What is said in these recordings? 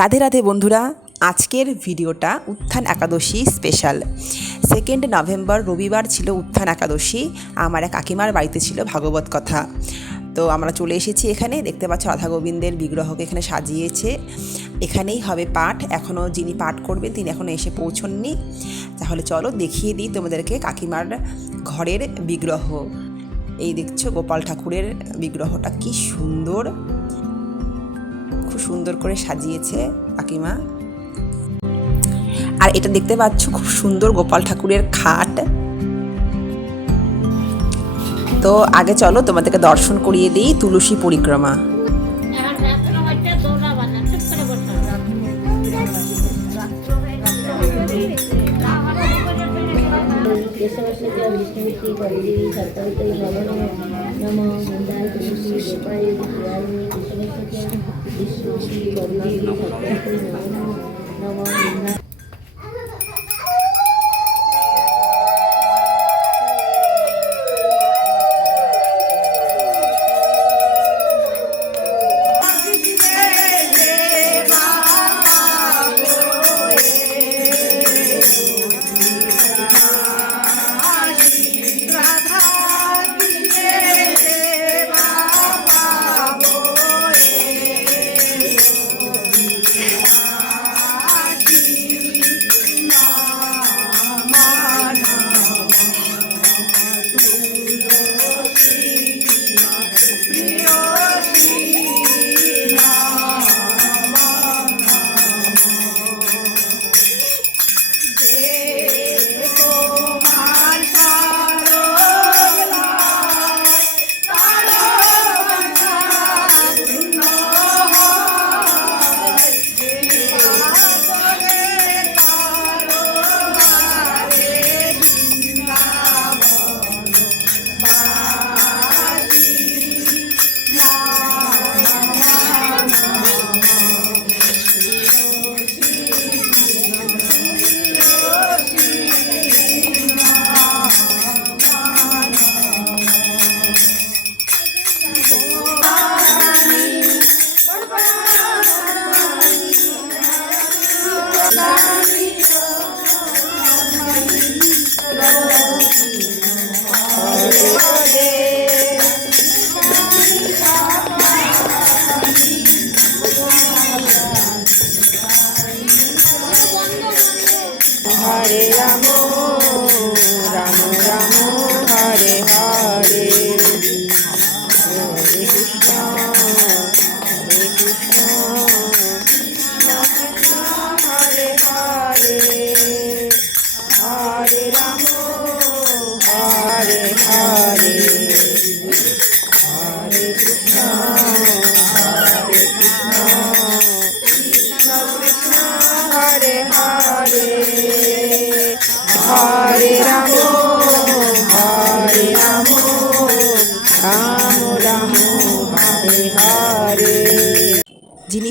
রাধে রাধে বন্ধুরা, আজকের ভিডিওটা উত্থান একাদশী স্পেশাল সেকেন্ড নভেম্বর রবিবার ছিল উত্থান একাদশী, আমার এক কাকিমার বাড়িতে ছিল ভাগবত কথা। তো আমরা চলে এসেছি এখানে, দেখতে পাচ্ছ রাধা গোবিন্দের বিগ্রহকে এখানে সাজিয়েছে। এখানেই হবে পাঠ এখনও যিনি পাঠ করবেন তিনি এখনও এসে পৌঁছননি। তাহলে চলো দেখিয়ে দিই তোমাদেরকে কাকিমার ঘরের বিগ্রহ। এই দেখছ গোপাল ঠাকুরের বিগ্রহটা কি সুন্দর। সুন্দর করে সাজিয়েছে কাকিমা। আর এটা দেখতে পাচ্ছ খুব সুন্দর গোপাল ঠাকুরের খাট। তো আগে চলো, তোমাদেরকে দর্শন করিয়ে দিই তুলসী পরিক্রমা। এখন विष्णु श्री बलदेव सत्यगुरु नमो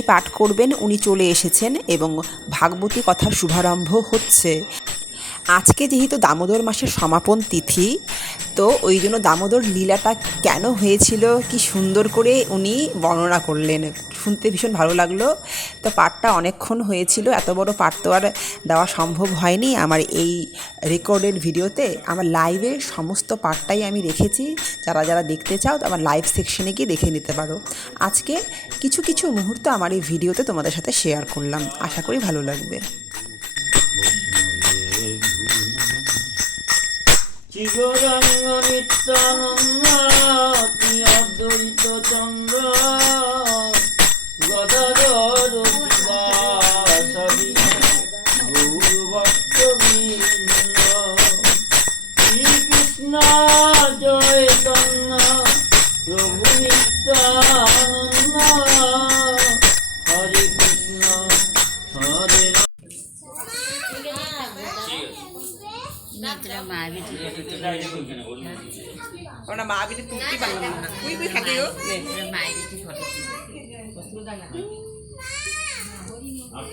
পাঠ করবেন, উনি চলে এসেছেন এবং ভাগবতী কথার শুভারম্ভ হচ্ছে। আজকে যেহেতু দামোদর মাসের সমাপন তিথি, তো ওই জন্য দামোদর লীলাটা কেন হয়েছিল, কি সুন্দর করে উনি বর্ণনা করলেন। শুনতে ভীষণ ভালো লাগল। তো পাঠটা অনেকক্ষণ হয়েছিল, এত বড় পাঠ তো আর দেওয়া সম্ভব হয়নি। আমার এই রেকর্ডেড ভিডিওতে আমার লাইভে সমস্ত পার্টটাই আমি রেখেছি। যারা যারা দেখতে চাও তো আমার লাইভ সেকশনে গিয়ে দেখে নিতে পারো। আজকে কিছু কিছু মুহূর্ত আমার এই ভিডিওতে তোমাদের সাথে শেয়ার করলাম। আশা করি ভালো লাগবে। চিগরঙ্গ নিত্যানন্দ অদ্বৈত চন্দ্র। রাত্রে মা বেটি তুলতে পারলাম না। তুই তুই থাকি ও। মা বেটি ফটো মার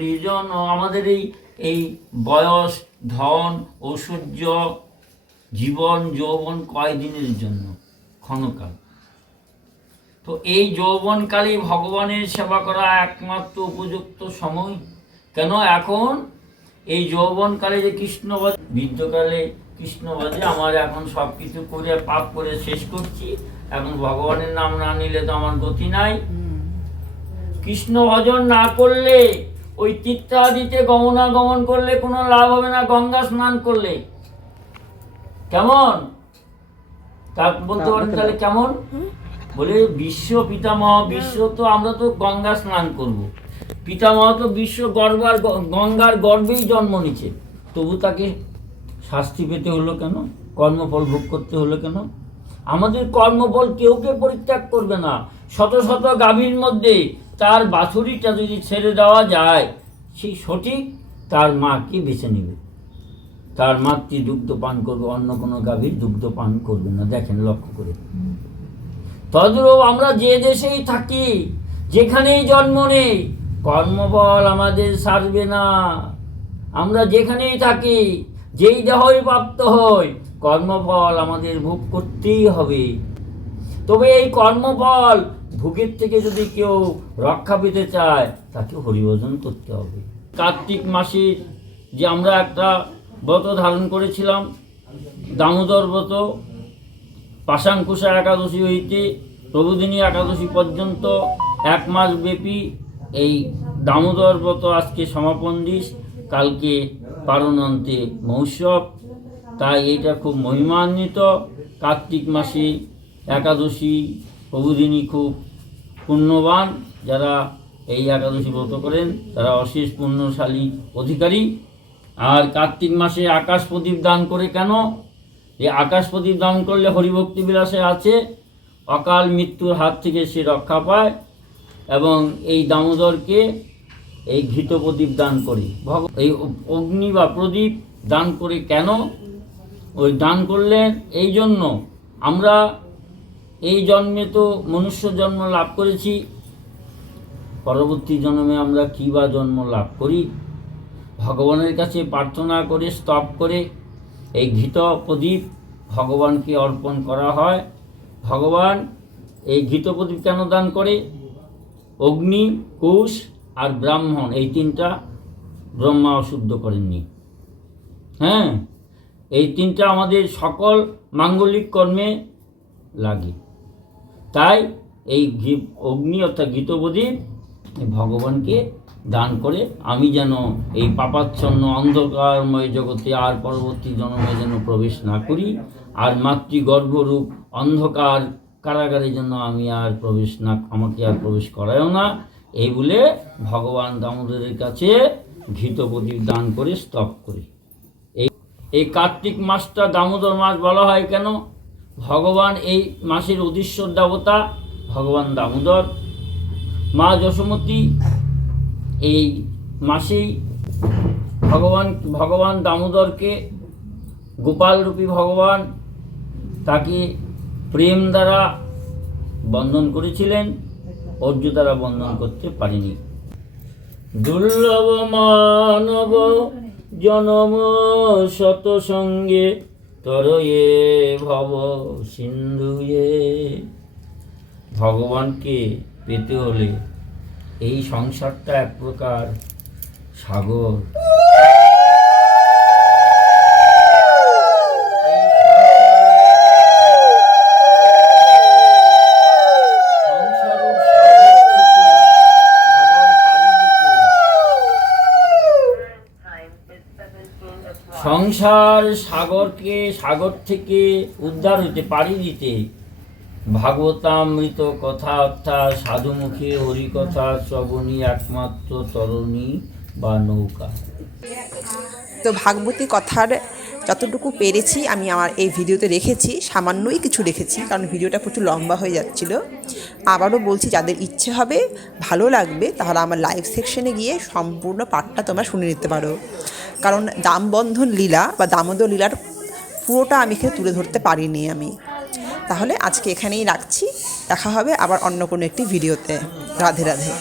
দিকে তাকা পরিজন আমাদের এই এই বয়স ধন ঐশ্বর্য জীবন যৌবন কয় দিনের জন্য? ক্ষণকাল। তো এই যৌবনকালে ভগবানের সেবা করা একমাত্র উপযুক্ত সময়। কেন এখন? এই যৌবনকালে যে কৃষ্ণবাদ বৃদ্ধকালে কৃষ্ণবাদে আমার এখন সব কিছু করে পাপ করে শেষ করছি। এখন ভগবানের নাম না নিলে তো আমার গতি নাই। কৃষ্ণ ভজন না করলে ওই তীর্থাদিতে গমনাগমন করলে কোনো লাভ হবে না গঙ্গা স্নান করলে। কেমন? তা বলতে পারেন তাহলে কেমন? বলে বিশ্ব পিতামহ, বিশ্ব তো আমরা তো গঙ্গা স্নান করব। পিতামহ তো বিশ্ব গর্বার গঙ্গার গর্ভেই জন্ম নিচ্ছে। তবু তাকে শাস্তি পেতে হলো কেন? কর্মফল ভোগ করতে হলো কেন? আমাদের কর্মফল কেউ কেউ পরিত্যাগ করবে না। শত শত গাভীর মধ্যে তার বাছুরিটা যদি ছেড়ে দেওয়া যায়, সেই সঠিক তার মাকে বেছে নেবে? তার মাতৃ দুগ্ধ পান করবে? অন্য কোনো গাভীর দুগ্ধ পান করবে না? দেখেন, লক্ষ্য করে। তদ্রূপ আমরা যে দেশেই থাকি, যেখানেই জন্ম নেই, কর্মবল আমাদের সারবে না। আমরা যেখানেই থাকি, যেই দেহই প্রাপ্ত হই, কর্মফল আমাদের ভোগ করতেই হবে। তবে এই কর্মফল ভোগের থেকে যদি কেউ রক্ষা পেতে চায়, তাকে হরিভজন করতে হবে। কার্তিক মাসের যে আমরা একটা ব্রত ধারণ করেছিলাম, দামোদর ব্রত, পাশাঙ্কুশা একাদশী হইতে প্রভুদিনী একাদশী পর্যন্ত এক মাস ব্যাপী এই দামোদর ব্রত আজকে সমাপন দিস। কালকে পারণান্তে মহোৎসব, তাই এটা খুব মহিমান্বিত। কার্তিক মাসে একাদশী প্রভুদিনী খুব পুণ্যবান যারা এই একাদশী ব্রত করেন, তারা অশেষ পুণ্যশালী অধিকারী। আর কার্তিক মাসে আকাশ প্রদীপ দান করে কেন? এই আকাশ প্রদীপ দান করলে হরিভক্তি বিলাসে আছে, অকাল মৃত্যুর হাত থেকে সে রক্ষা পায় এবং এই দামোদরকে এই ঘৃত প্রদীপ দান করে। ভগ, এই অগ্নি বা প্রদীপ দান করে কেন? ওই দান করলেন এই জন্য আমরা এই জন্মে তো মনুষ্য জন্ম লাভ করেছি। পরবর্তী জন্মে আমরা কী বা জন্ম লাভ করি? ভগবানের কাছে প্রার্থনা করে, স্তব করে এই ঘৃত প্রদীপ ভগবানকে অর্পণ করা হয়। ভগবান এই ঘৃত প্রদীপ কেন দান করে? অগ্নি কুশ আর ব্রাহ্মণ এই তিনটা ব্রহ্মা অশুদ্ধ করেননি। হ্যাঁ এই তিনটা আমাদের সকল মাঙ্গলিক কর্মে লাগে। তাই এই অগ্নি অর্থাৎ গীতপ্রদীপ ভগবানকে দান করে আমি যেন এই পাপাচ্ছন্ন অন্ধকারময় জগতে আর পরবর্তী জন্মে যেন প্রবেশ না করি, আর মাতৃগর্ভরূপ অন্ধকার কারাগারে যেন আমি আর প্রবেশ না, আমাকে আর প্রবেশ করায়ও না। এই বলে ভগবান দামোদরের কাছে ঘৃত প্রদীপ দান করে স্তব করি। এই এই কার্তিক মাসটা দামোদর মাস বলা হয় কেন? ভগবান এই মাসের অধীশ্বর দেবতা, ভগবান দামোদর, মা যশোমতী, এই মাসেই ভগবান ভগবান দামোদরকে গোপালরূপী ভগবান তাকে প্রেম দ্বারা বন্ধন করেছিলেন অর্য দ্বারা বন্ধন করতে পারেনি। দুর্লভ মানব জনম শত সঙ্গে তরয়ে ভব সিন্ধুয়ে। ভগবানকে পেতে হলে এই সংসারটা এক প্রকার সাগর সংসারের সাগর থেকে সাগর পাড়ি দিতে সংসার সাগরকে, সাগর থেকে উদ্ধার হইতে পারি দিতে। ভাগবতামৃত কথা অর্থাৎ সাধুমুখী হরিকথা শ্রবণী একমাত্র তরণী বা নৌকা। তো ভাগবতী কথার যতটুকু পেরেছি আমি আমার এই ভিডিওতে রেখেছি, সামান্যই কিছু রেখেছি, কারণ ভিডিওটা প্রচুর লম্বা হয়ে যাচ্ছিল। আবারও বলছি, যাদের ইচ্ছে হবে, ভালো লাগবে, তাহলে আমার লাইভ সেকশনে গিয়ে সম্পূর্ণ পাঠটা তোমরা শুনে নিতে পারো। কারণ দামবন্ধন লীলা বা দামোদর লীলার পুরোটা আমি এখানে তুলে ধরতে পারিনি আমি। তাহলে আজকে এখানেই রাখছি। দেখা হবে আবার অন্য কোনো একটি ভিডিওতে। রাধে রাধে।